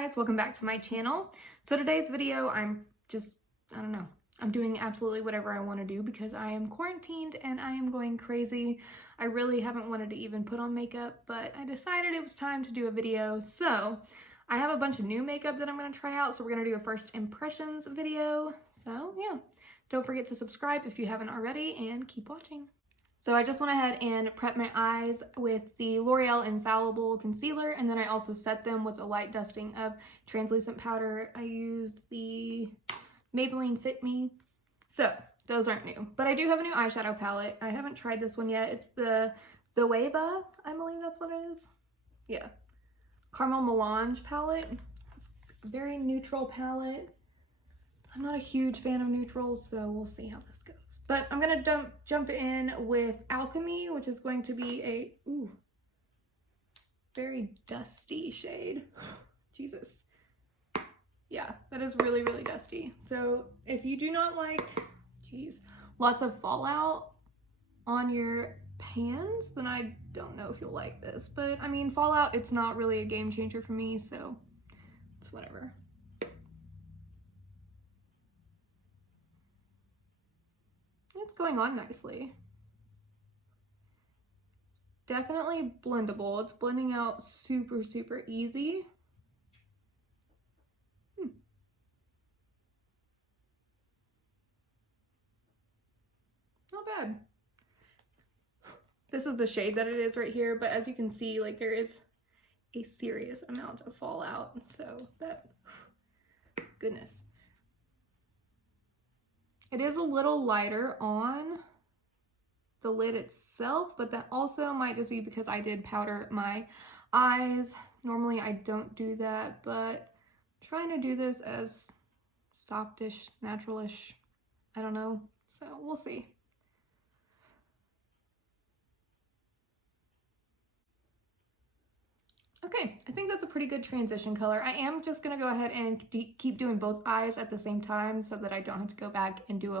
guys, welcome back to my channel. So today's video, I don't know, I'm doing absolutely whatever I want to do because I am quarantined and I am going crazy. I really haven't wanted to even put on makeup, but I decided it was time to do a video. So I have a bunch of new makeup that I'm going to try out. So we're going to do a first impressions video. So yeah, don't forget to subscribe if you haven't already and keep watching. So I just went ahead and prepped my eyes with the L'Oreal Infallible concealer, and then I also set them with a light dusting of translucent powder. I use the Maybelline Fit Me. So those aren't new, but I do have a new eyeshadow palette. I haven't tried this one yet. It's the ZOEVA, I believe that's what it is. Yeah, Carmel Melange palette. It's a very neutral palette. I'm not a huge fan of neutrals, so we'll see how this goes. But I'm gonna jump in with Alchemy, which is going to be a very dusty shade. Jesus. Yeah, that is really, really dusty. So if you do not like, lots of fallout on your pans, then I don't know if you'll like this. But I mean, fallout, it's not really a game changer for me, so it's whatever. It's going on nicely. It's definitely blendable. It's blending out super, super easy. Not bad. This is the shade that it is right here, but as you can see, like, there is a serious amount of fallout. So that, goodness. It is a little lighter on the lid itself, but that also might just be because I did powder my eyes. Normally I don't do that, but I'm trying to do this as softish, naturalish. I don't know, so we'll see. Okay, I think that's a pretty good transition color. I am just gonna go ahead and keep doing both eyes at the same time so that I don't have to go back and do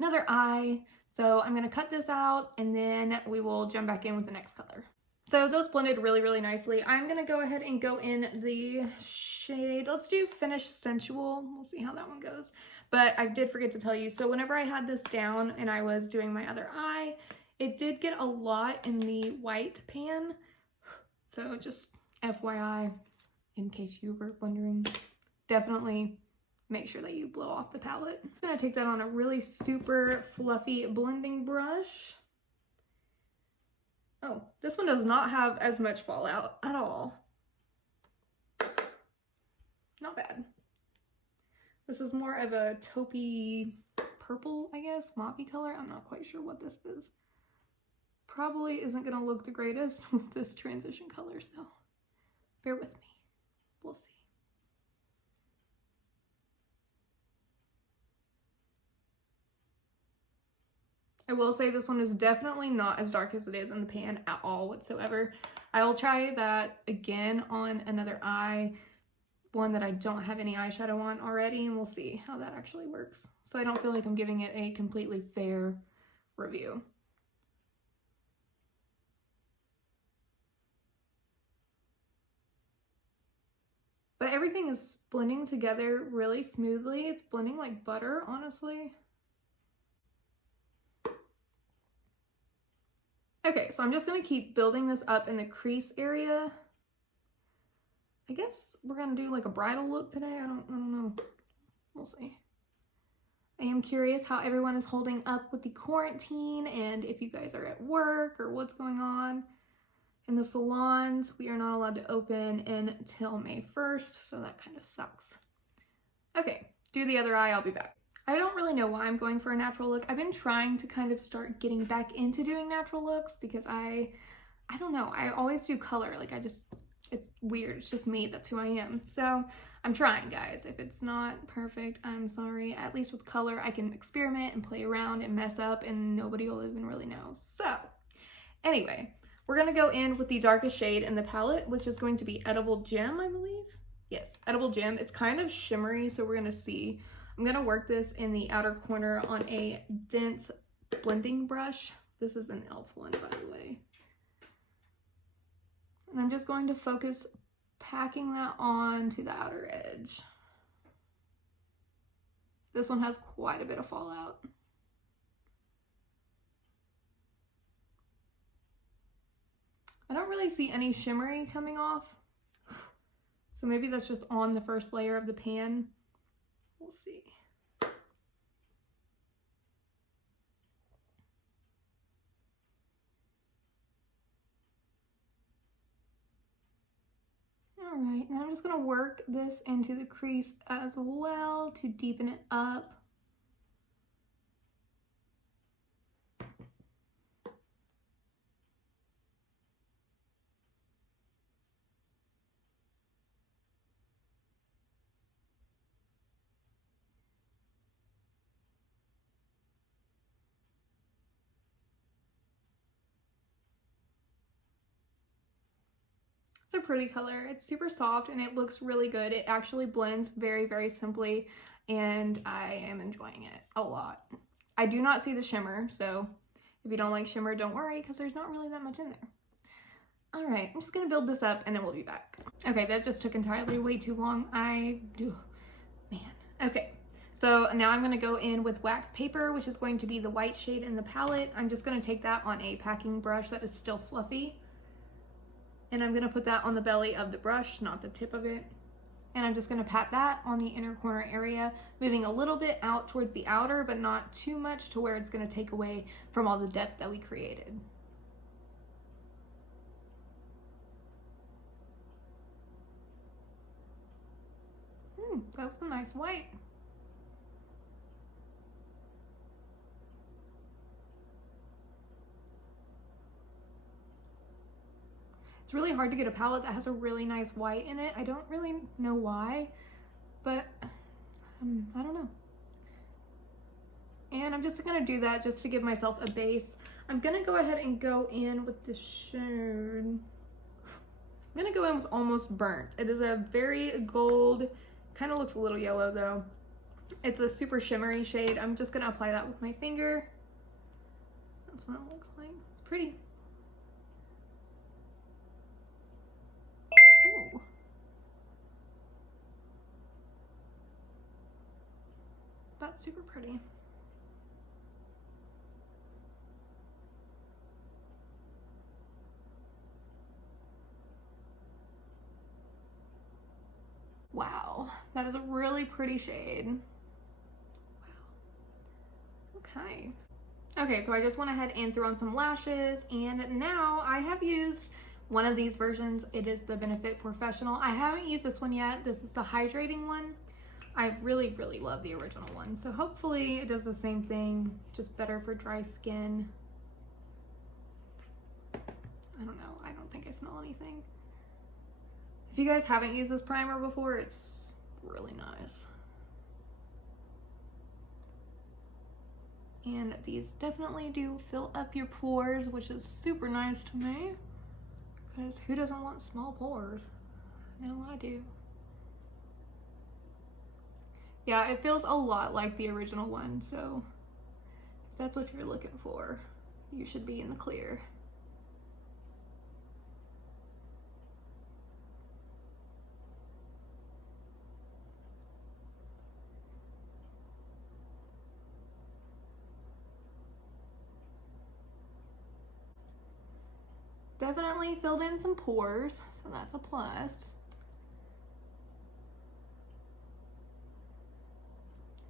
another eye. So I'm gonna cut this out and then we will jump back in with the next color. So those blended really, really nicely. I'm gonna go ahead and go in the shade, let's do Finish Sensual. We'll see how that one goes. But I did forget to tell you, so whenever I had this down and I was doing my other eye, it did get a lot in the white pan. So just FYI, in case you were wondering, definitely make sure that you blow off the palette. I'm gonna take that on a really super fluffy blending brush. Oh, this one does not have as much fallout at all. Not bad. This is more of a taupey purple, I guess, mauvey color. I'm not quite sure what this is. Probably isn't gonna look the greatest with this transition color, so bear with me. We'll see. I will say this one is definitely not as dark as it is in the pan at all whatsoever. I will try that again on another eye, one that I don't have any eyeshadow on already, and we'll see how that actually works. So I don't feel like I'm giving it a completely fair review. But everything is blending together really smoothly. It's blending like butter, honestly. Okay, so I'm just gonna keep building this up in the crease area. I guess we're gonna do like a bridal look today. I don't know. We'll see. I am curious how everyone is holding up with the quarantine and if you guys are at work or what's going on. In the salons, we are not allowed to open until May 1st, so that kind of sucks. Okay, do the other eye, I'll be back. I don't really know why I'm going for a natural look. I've been trying to kind of start getting back into doing natural looks because I don't know, I always do color. Like it's weird, it's just me, that's who I am. So I'm trying, guys. If it's not perfect, I'm sorry. At least with color, I can experiment and play around and mess up and nobody will even really know. So anyway. We're gonna go in with the darkest shade in the palette, which is going to be Edible Gem, I believe. Yes, Edible Gem. It's kind of shimmery, so we're gonna see. I'm gonna work this in the outer corner on a dense blending brush. This is an e.l.f. one, by the way. And I'm just going to focus packing that on to the outer edge. This one has quite a bit of fallout. I don't really see any shimmery coming off. So maybe that's just on the first layer of the pan. We'll see. All right, and I'm just gonna work this into the crease as well to deepen it up. It's a pretty color. It's super soft and it looks really good. It actually blends very, very simply and I am enjoying it a lot. I do not see the shimmer, so if you don't like shimmer, don't worry because there's not really that much in there. All right, I'm just gonna build this up and then we'll be back. Okay, that just took entirely way too long. Okay, so now I'm gonna go in with wax paper, which is going to be the white shade in the palette. I'm just gonna take that on a packing brush that is still fluffy. And I'm gonna put that on the belly of the brush, not the tip of it. And I'm just gonna pat that on the inner corner area, moving a little bit out towards the outer, but not too much to where it's gonna take away from all the depth that we created. That was a nice white. It's really hard to get a palette that has a really nice white in it. I don't really know why, but I don't know. And I'm just gonna do that just to give myself a base. I'm gonna go ahead and go in with the shade. I'm gonna go in with Almost Burnt. It is a very gold, kind of looks a little yellow though. It's a super shimmery shade. I'm just gonna apply that with my finger. That's what it looks like. It's pretty. Ooh. That's super pretty. Wow, that is a really pretty shade. Wow. Okay. Okay, so I just went ahead and threw on some lashes, and now I have used one of these versions. It is the Benefit PoreFessional. I haven't used this one yet. This is the hydrating one. I really, really love the original one. So hopefully it does the same thing, just better for dry skin. I don't know. I don't think I smell anything. If you guys haven't used this primer before, it's really nice. And these definitely do fill up your pores, which is super nice to me. Because who doesn't want small pores? I know I do. Yeah, it feels a lot like the original one, so if that's what you're looking for, you should be in the clear. Definitely filled in some pores, so that's a plus.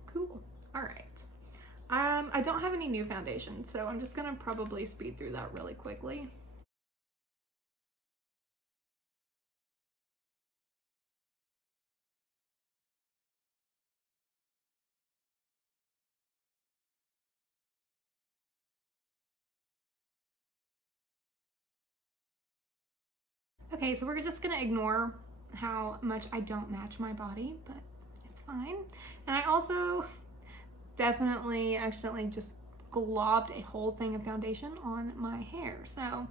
Cool. All right. I don't have any new foundation, so I'm just gonna probably speed through that really quickly. Okay, so we're just gonna ignore how much I don't match my body, but it's fine. And I also definitely accidentally just globbed a whole thing of foundation on my hair, so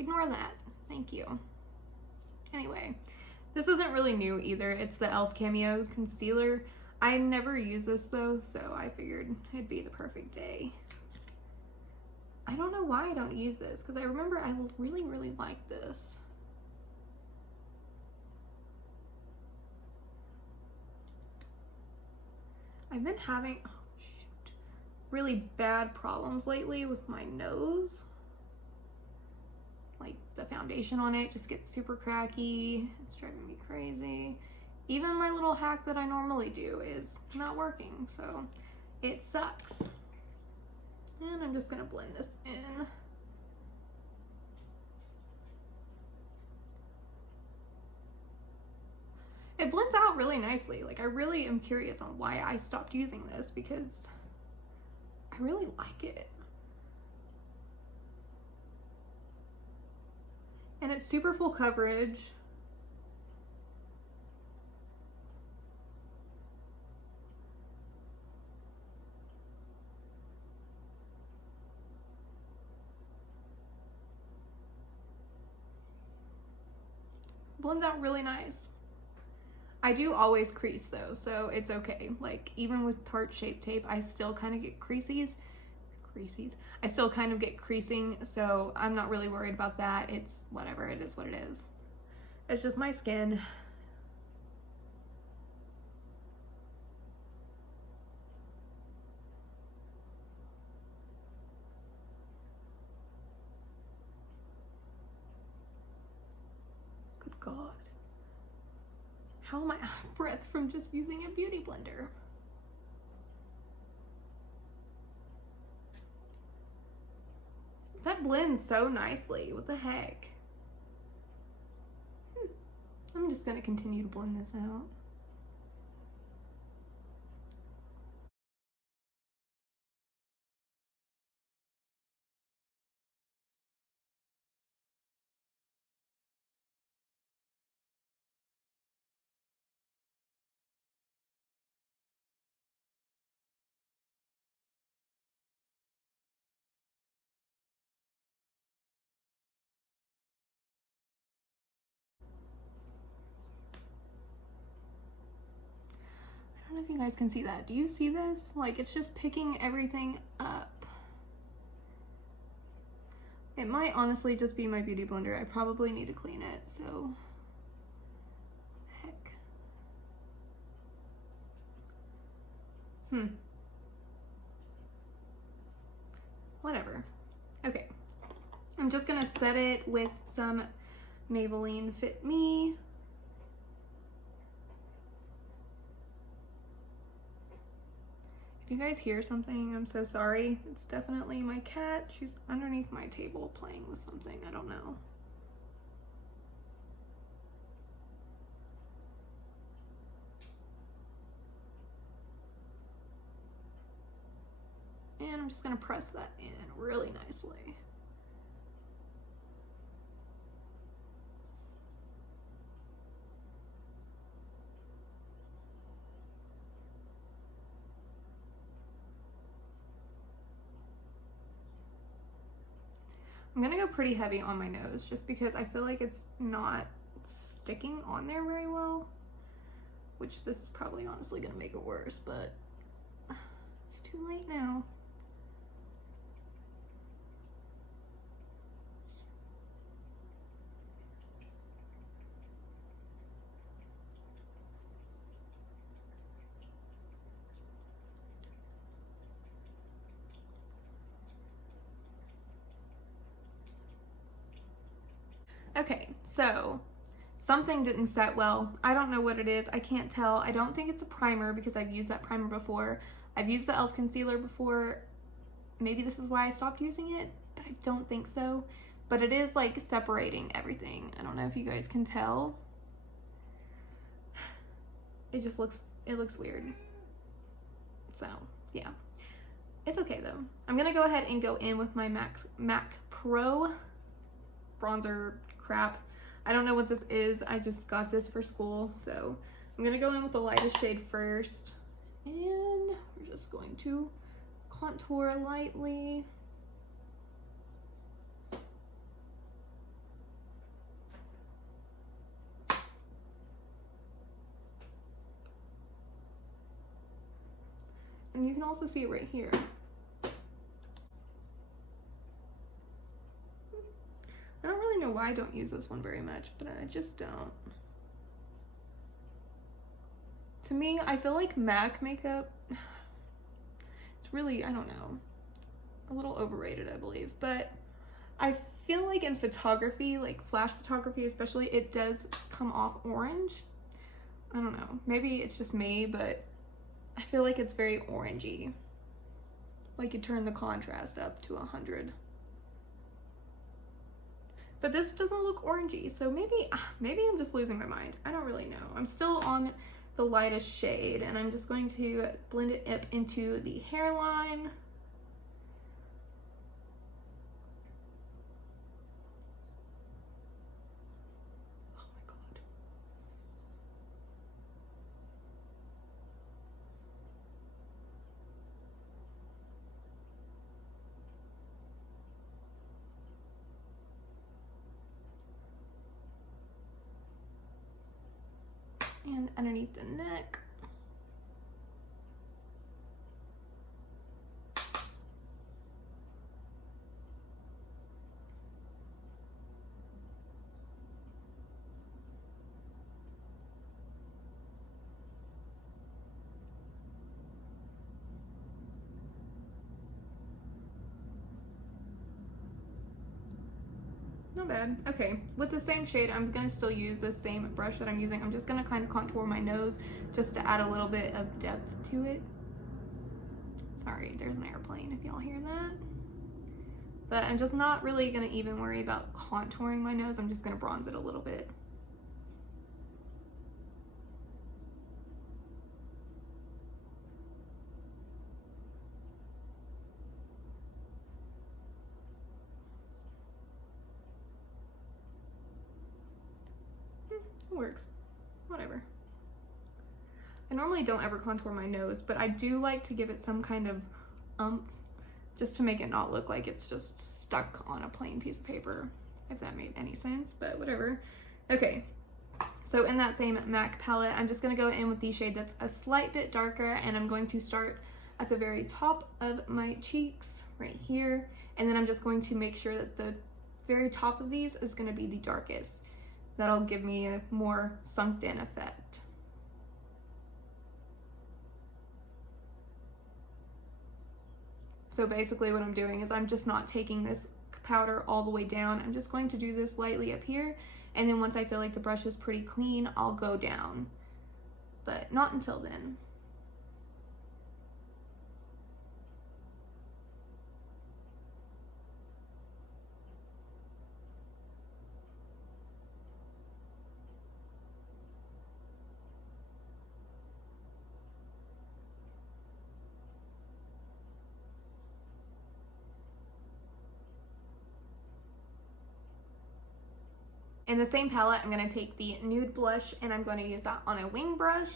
ignore that. Thank you. Anyway, this isn't really new either. It's the e.l.f. Camo Concealer. I never use this though, so I figured it'd be the perfect day. I don't know why I don't use this, because I remember I really, really like this. I've been having, oh shoot, really bad problems lately with my nose. Like the foundation on it just gets super cracky. It's driving me crazy. Even my little hack that I normally do is not working, so it sucks. And I'm just gonna blend this in. It blends out really nicely. Like, I really am curious on why I stopped using this because I really like it. And it's super full coverage. Blends out really nice. I do always crease though, so it's okay. Like, even with Tarte Shape Tape, I still kind of get creases. I still kind of get creasing, so I'm not really worried about that. It's whatever, it is what it is. It's just my skin. Good God. How am I out of breath from just using a beauty blender? That blends so nicely. What the heck? I'm just gonna continue to blend this out. I don't know if you guys can see that. Do you see this? Like, it's just picking everything up. It might honestly just be my beauty blender. I probably need to clean it, so what the heck. Whatever. Okay. I'm just gonna set it with some Maybelline Fit Me. If you guys hear something, I'm so sorry. It's definitely my cat. She's underneath my table playing with something. I don't know. And I'm just gonna press that in really nicely. I'm gonna go pretty heavy on my nose just because I feel like it's not sticking on there very well, which this is probably honestly gonna make it worse, but it's too late now. Okay, so something didn't set well. I don't know what it is. I can't tell. I don't think it's a primer because I've used that primer before. I've used the e.l.f. concealer before. Maybe this is why I stopped using it, but I don't think so. But it is like separating everything. I don't know if you guys can tell. It just looks weird. So yeah, it's okay though. I'm gonna go ahead and go in with my MAC Pro bronzer crap. I don't know what this is. I just got this for school, so I'm gonna go in with the lightest shade first, and we're just going to contour lightly. And you can also see it right here. I don't really know why I don't use this one very much, but I just don't. to me, I feel like MAC makeup, it's really, I don't know, a little overrated, I believe. But I feel like in photography, like flash photography especially, it does come off orange. I don't know, maybe it's just me, but I feel like it's very orangey. Like you turn the contrast up to 100. But this doesn't look orangey, so maybe I'm just losing my mind. I don't really know. I'm still on the lightest shade, and I'm just going to blend it up into the hairline. Oh my God. And underneath the neck. Not bad. Okay, with the same shade, I'm gonna still use the same brush that I'm using. I'm just gonna kind of contour my nose just to add a little bit of depth to it. Sorry, there's an airplane if y'all hear that. But I'm just not really gonna even worry about contouring my nose. I'm just gonna bronze it a little bit. It works. Whatever. I normally don't ever contour my nose, but I do like to give it some kind of oomph just to make it not look like it's just stuck on a plain piece of paper, if that made any sense, but whatever. Okay, so in that same MAC palette, I'm just gonna go in with the shade that's a slight bit darker, and I'm going to start at the very top of my cheeks, right here, and then I'm just going to make sure that the very top of these is gonna be the darkest. That'll give me a more sunk in effect. So basically what I'm doing is I'm just not taking this powder all the way down. I'm just going to do this lightly up here, and then once I feel like the brush is pretty clean, I'll go down, but not until then. In the same palette, I'm going to take the nude blush and I'm going to use that on a wing brush.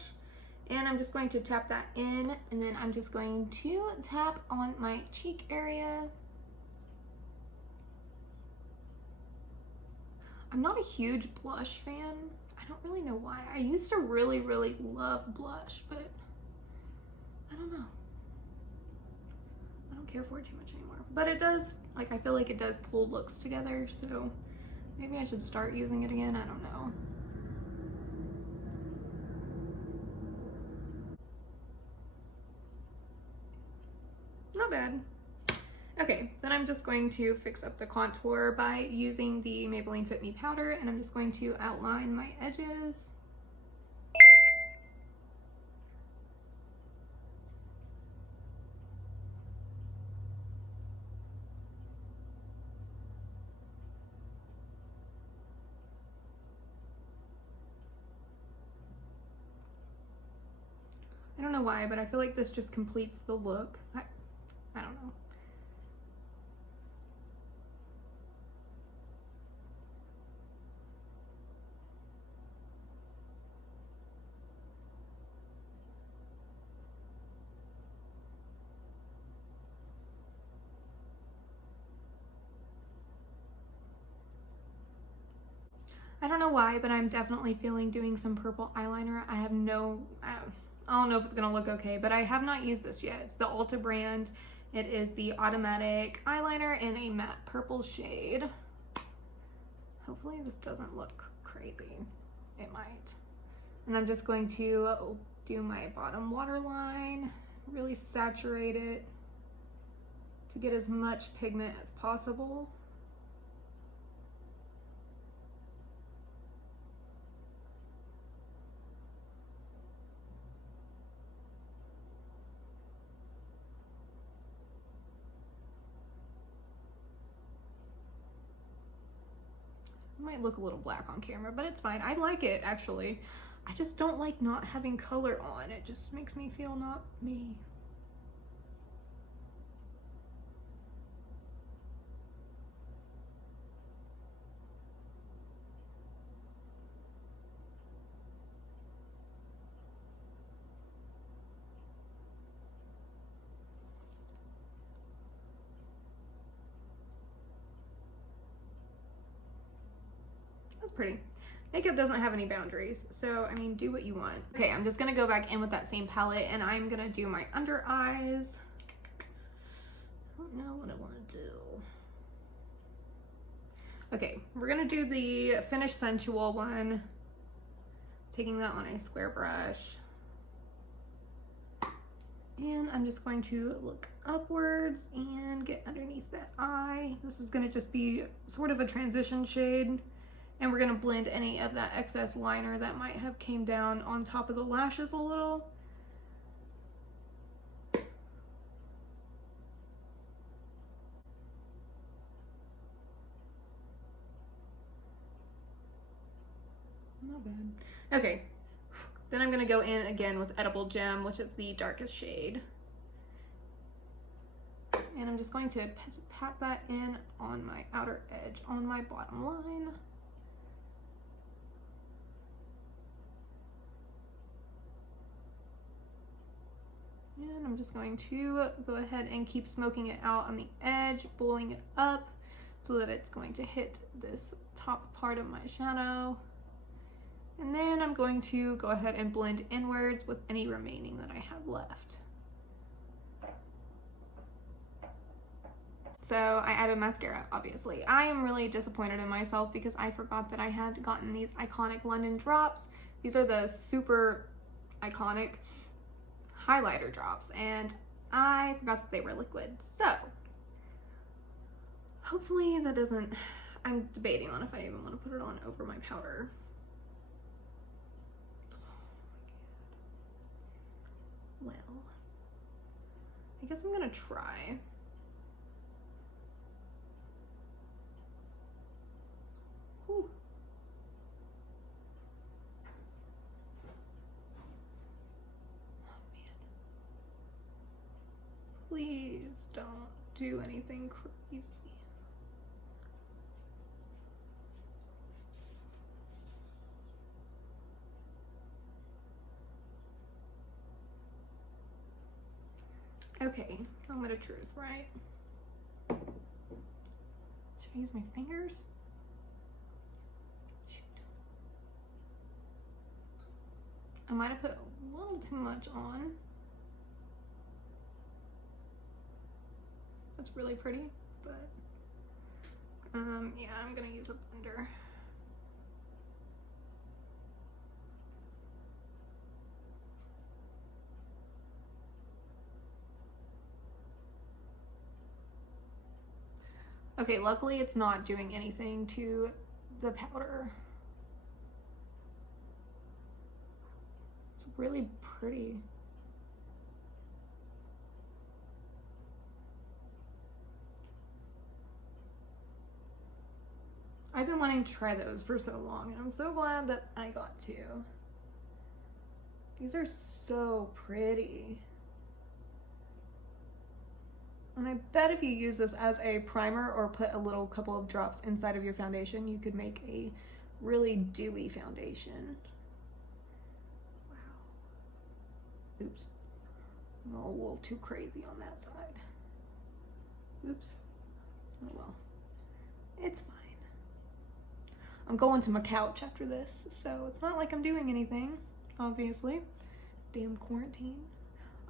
And I'm just going to tap that in, and then I'm just going to tap on my cheek area. I'm not a huge blush fan. I don't really know why. I used to really, really love blush, but I don't know. I don't care for it too much anymore. But it does, like, I feel like it does pull looks together, so maybe I should start using it again. I don't know. Not bad. Okay, then I'm just going to fix up the contour by using the Maybelline Fit Me powder, and I'm just going to outline my edges. I don't know why, but I feel like this just completes the look. I don't know. I don't know why, but I'm definitely feeling doing some purple eyeliner. I have no, I don't know if it's gonna look okay, but I have not used this yet. It's the ULTA brand. It is the automatic eyeliner in a matte purple shade. Hopefully this doesn't look crazy. It might. And I'm just going to do my bottom waterline, really saturate it to get as much pigment as possible. It might look a little black on camera, but it's fine. I like it, actually. I just don't like not having color on. It just makes me feel not me. That's pretty. Makeup doesn't have any boundaries, so I mean, do what you want. Okay, I'm just gonna go back in with that same palette and I'm gonna do my under eyes. I don't know what I want to do. Okay, we're gonna do the Finish Sensual one. Taking that on a square brush. And I'm just going to look upwards and get underneath that eye. This is gonna just be sort of a transition shade. And we're gonna blend any of that excess liner that might have came down on top of the lashes a little. Not bad. Okay, then I'm gonna go in again with Edible Gem, which is the darkest shade. And I'm just going to pat that in on my outer edge, on my bottom line. And I'm just going to go ahead and keep smoking it out on the edge, pulling it up so that it's going to hit this top part of my shadow. And then I'm going to go ahead and blend inwards with any remaining that I have left. So I added mascara, obviously. I am really disappointed in myself because I forgot that I had gotten these iconic London drops. These are the super iconic highlighter drops, and I forgot that they were liquid. So hopefully that doesn't, I'm debating on if I even want to put it on over my powder. Well, I guess I'm gonna try. Whew. Please don't do anything crazy. Okay, moment of truth, right? Should I use my fingers? Shoot. I might have put a little too much on. That's really pretty, but yeah, I'm gonna use a blender. Okay, luckily it's not doing anything to the powder. It's really pretty. I've been wanting to try those for so long, and I'm so glad that I got to. These are so pretty. And I bet if you use this as a primer or put a little couple of drops inside of your foundation, you could make a really dewy foundation. Wow. Oops. I'm a little too crazy on that side. Oops. Oh well. It's fine. I'm going to my couch after this, so it's not like I'm doing anything, obviously. Damn quarantine.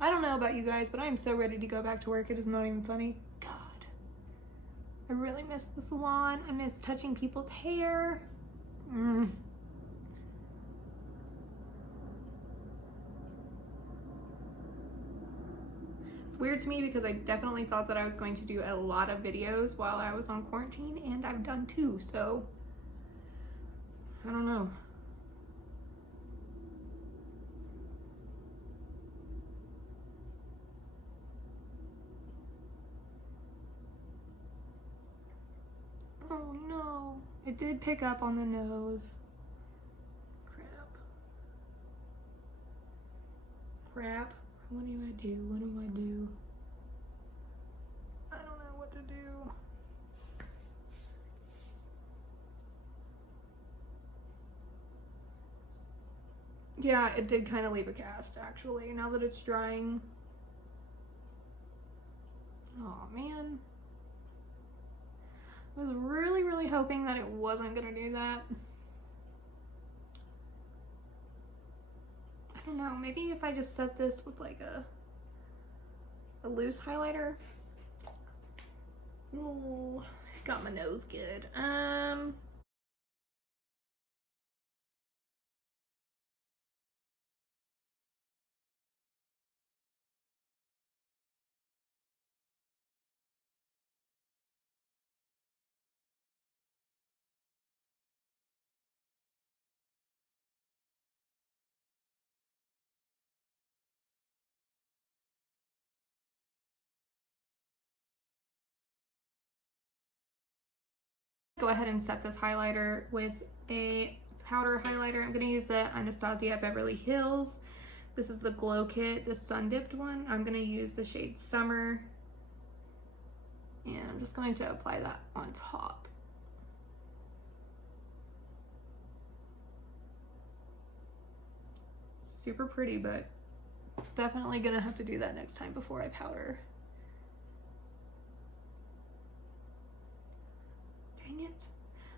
I don't know about you guys, but I'm so ready to go back to work. It is not even funny. God. I really miss the salon. I miss touching people's hair. It's weird to me because I definitely thought that I was going to do a lot of videos while I was on quarantine, and I've done 2, so I don't know. Oh no, it did pick up on the nose. Crap. What do I do? What do I do? I don't know what to do. Yeah, it did kind of leave a cast, actually, now that it's drying. Oh man. I was really, really hoping that it wasn't gonna do that. I don't know, maybe if I just set this with like a loose highlighter. Oh, got my nose good. Go ahead and set this highlighter with a powder highlighter. I'm going to use the Antastasia Beverly Hills. This is the Glow Kit, the Sun Dipped one. I'm going to use the shade Summer. And I'm just going to apply that on top. Super pretty, but definitely going to have to do that next time before I powder. Dang it.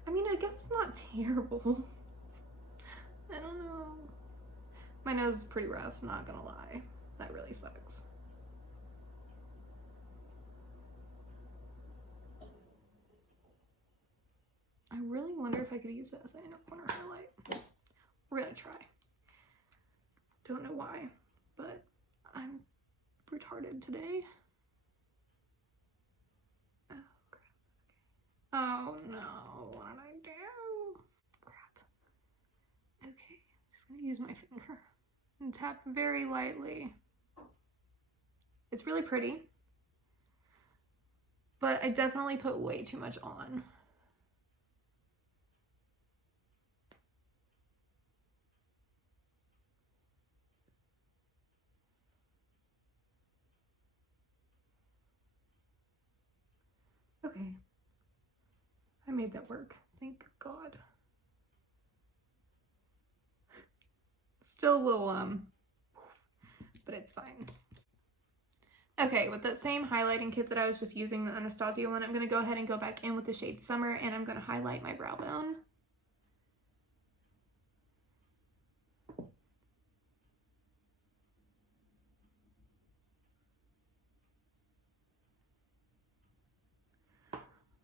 I mean, I guess it's not terrible. I don't know. My nose is pretty rough, not gonna lie. That really sucks. I really wonder if I could use that as an inner corner highlight. We're gonna try. Don't know why, but I'm retarded today. Oh no, what did I do? Crap. Okay, just gonna use my finger and tap very lightly. It's really pretty, but I definitely put way too much on. Okay. I made that work, thank God. Still a little, but it's fine. Okay, with that same highlighting kit that I was just using, the Antastasia one, I'm gonna go ahead and go back in with the shade Summer, and I'm gonna highlight my brow bone.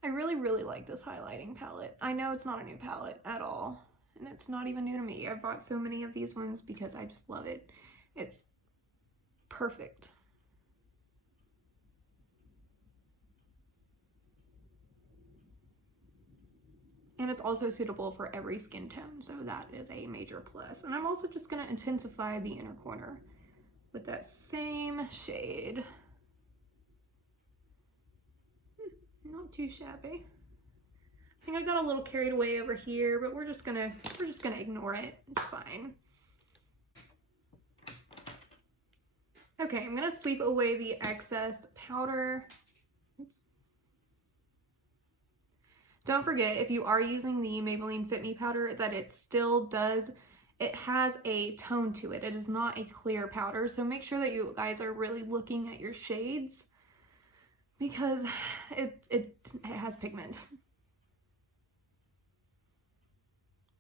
I really, really like this highlighting palette. I know it's not a new palette at all, and it's not even new to me. I've bought so many of these ones because I just love it. It's perfect. And it's also suitable for every skin tone, so that is a major plus. And I'm also just gonna intensify the inner corner with that same shade. Not too shabby. I think I got a little carried away over here, but we're just gonna ignore it. It's fine. Okay, I'm gonna sweep away the excess powder. Oops. Don't forget, if you are using the Maybelline Fit Me powder, that it still does, it has a tone to it. It is not a clear powder, so make sure that you guys are really looking at your shades, because it has pigment.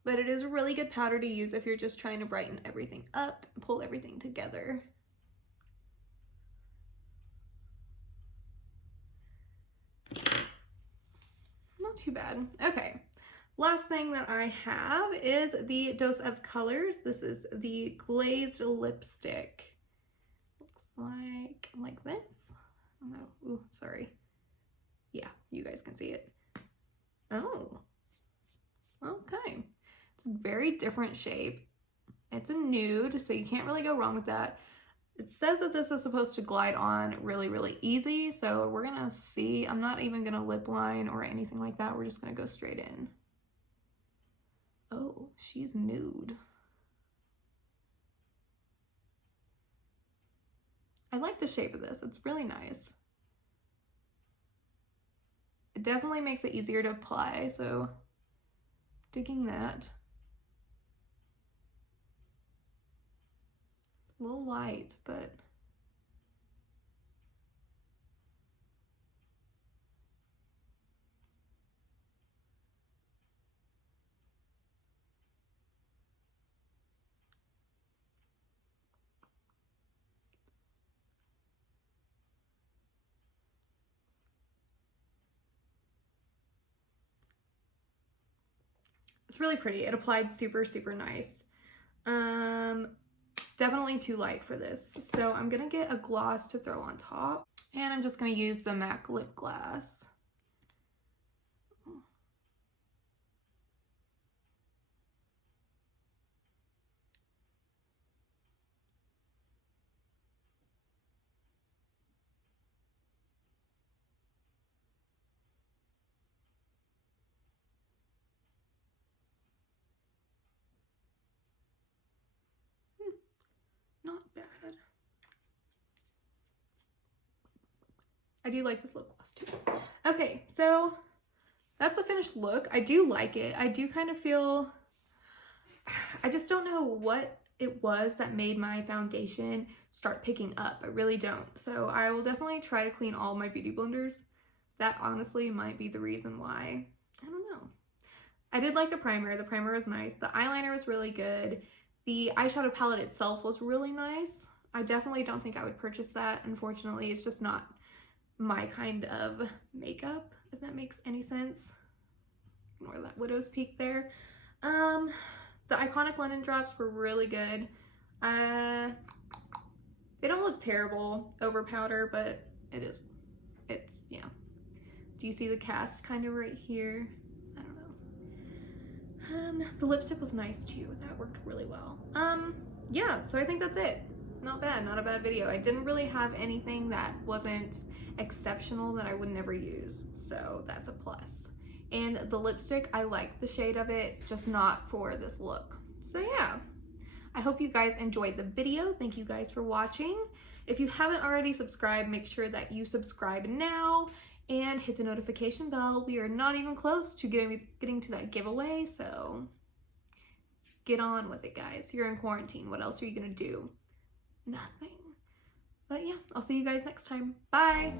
But it is a really good powder to use if you're just trying to brighten everything up, pull everything together. Not too bad. Okay, last thing that I have is the Dose of Colors. This is the Glazed lipstick. Looks like this. Oh no, ooh, sorry. Yeah, you guys can see it. Oh, okay. It's a very different shape. It's a nude, so you can't really go wrong with that. It says that this is supposed to glide on really, really easy, so we're gonna see. I'm not even gonna lip line or anything like that. We're just gonna go straight in. Oh, she's nude. I like the shape of this. It's really nice. It definitely makes it easier to apply, so digging that. It's a little light, but it's really pretty. It applied super, super nice. Definitely too light for this. So I'm gonna get a gloss to throw on top, and I'm just gonna use the MAC lip gloss. Not bad. I do like this lip gloss too. Okay, so that's the finished look. I do like it. I do kind of feel, I just don't know what it was that made my foundation start picking up. I really don't. So I will definitely try to clean all my beauty blenders. That honestly might be the reason why. I don't know. I did like the primer. The primer was nice. The eyeliner was really good. The eyeshadow palette itself was really nice. I definitely don't think I would purchase that. Unfortunately, it's just not my kind of makeup, if that makes any sense. Ignore that widow's peak there. The Iconic Linen Drops were really good. They don't look terrible over powder, but it's, yeah. Do you see the cast kind of right here? I don't know. The lipstick was nice too. That worked really well. Yeah, so I think that's it. Not bad, not a bad video. I didn't really have anything that wasn't exceptional that I would never use, so that's a plus. And the lipstick, I like the shade of it, just not for this look. So yeah, I hope you guys enjoyed the video. Thank you guys for watching. If you haven't already subscribed, make sure that you subscribe now and hit the notification bell. We are not even close to getting to that giveaway, so get on with it, guys. You're in quarantine. What else are you gonna do? Nothing. But yeah, I'll see you guys next time. Bye!